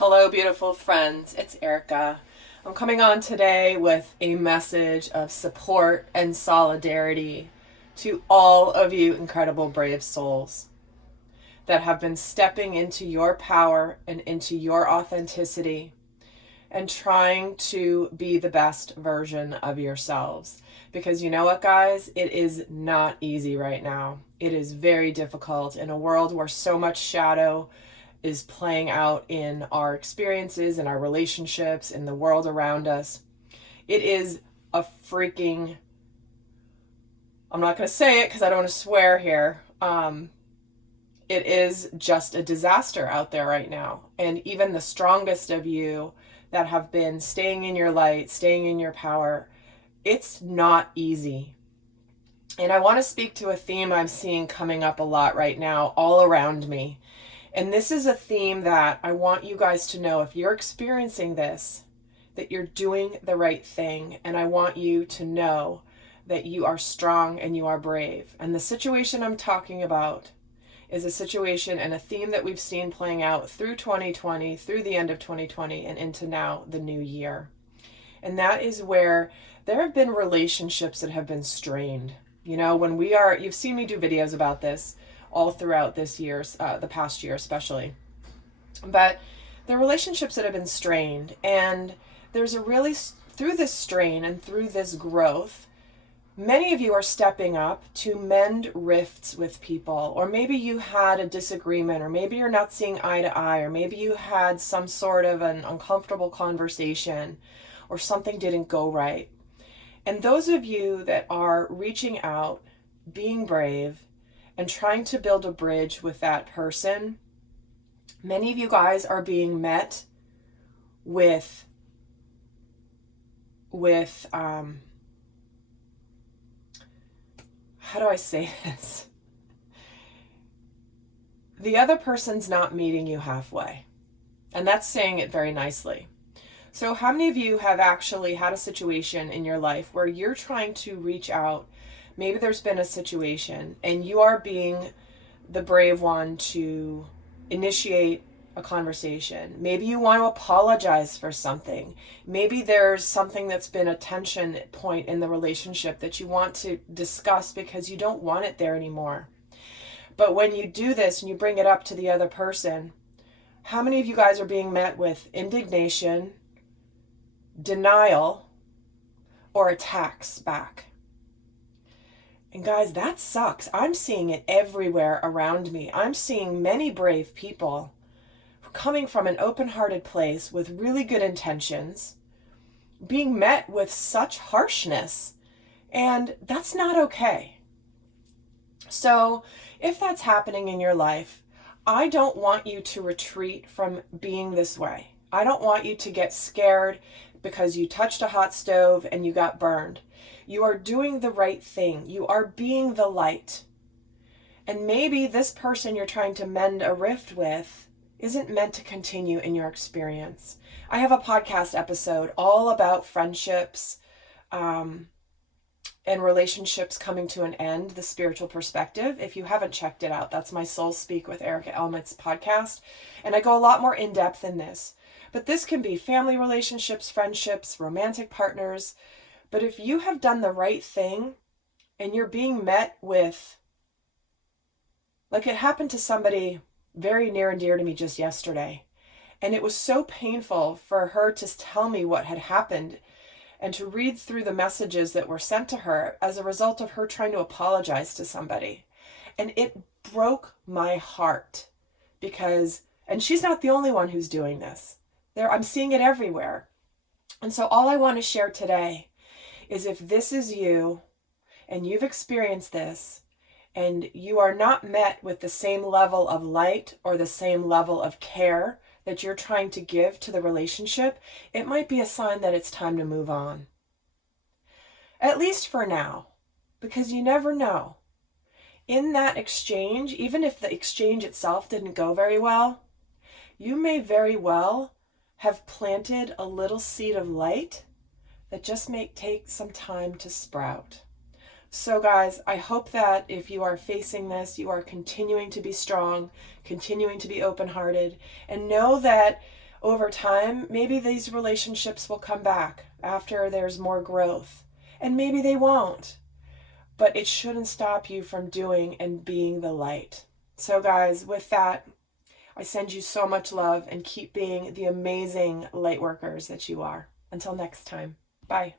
Hello, beautiful friends. It's Erika. I'm coming on today with a message of support and solidarity to all of you incredible, brave souls that have been stepping into your power and into your authenticity and trying to be the best version of yourselves. Because you know what, guys? It is not easy right now. It is very difficult in a world where so much shadow is playing out in our experiences, in our relationships, in the world around us. It is a freaking, I'm not going to say it because I don't want to swear here. It is just a disaster out there right now. And even the strongest of you that have been staying in your light, staying in your power, it's not easy. And I want to speak to a theme I'm seeing coming up a lot right now all around me. And this is a theme that I want you guys to know, if you're experiencing this, that you're doing the right thing. And I want you to know that you are strong and you are brave. And the situation I'm talking about is a situation and a theme that we've seen playing out through 2020, through the end of 2020, and into now the new year. And that is where there have been relationships that have been strained. You know, you've seen me do videos about this all throughout this year, the past year especially. But the relationships that have been strained, and there's through this strain and through this growth, many of you are stepping up to mend rifts with people, or maybe you had a disagreement, or maybe you're not seeing eye to eye, or maybe you had some sort of an uncomfortable conversation, or something didn't go right. And those of you that are reaching out, being brave, and trying to build a bridge with that person, many of you guys are being met with how do I say this? The other person's not meeting you halfway. And that's saying it very nicely. So how many of you have actually had a situation in your life where you're trying to reach out? Maybe there's been a situation and you are being the brave one to initiate a conversation. Maybe you want to apologize for something. Maybe there's something that's been a tension point in the relationship that you want to discuss because you don't want it there anymore. But when you do this and you bring it up to the other person, how many of you guys are being met with indignation, denial, or attacks back? And guys, that sucks. I'm seeing it everywhere around me. I'm seeing many brave people coming from an open-hearted place with really good intentions, being met with such harshness, and that's not okay. So if that's happening in your life, I don't want you to retreat from being this way. I don't want you to get scared because you touched a hot stove and you got burned. You are doing the right thing. You are being the light. And maybe this person you're trying to mend a rift with isn't meant to continue in your experience. I have a podcast episode all about friendships and relationships coming to an end, the spiritual perspective. If you haven't checked it out, that's my Soul Speak with Erika Elmet's podcast. And I go a lot more in depth in this. But this can be family relationships, friendships, romantic partners. But if you have done the right thing and you're being met with, like it happened to somebody very near and dear to me just yesterday, and it was so painful for her to tell me what had happened and to read through the messages that were sent to her as a result of her trying to apologize to somebody. And it broke my heart and she's not the only one who's doing this. I'm seeing it everywhere. And so all I want to share today is, if this is you and you've experienced this and you are not met with the same level of light or the same level of care that you're trying to give to the relationship, it might be a sign that it's time to move on. At least for now, because you never know. In that exchange, even if the exchange itself didn't go very well, you may very well have planted a little seed of light that just may take some time to sprout. So guys, I hope that if you are facing this, you are continuing to be strong, continuing to be open-hearted, and know that Over time, maybe these relationships will come back after there's more growth, and maybe they won't. But it shouldn't stop you from doing and being the light. So guys, with that, I send you so much love and keep being the amazing light workers that you are. Until next time, bye.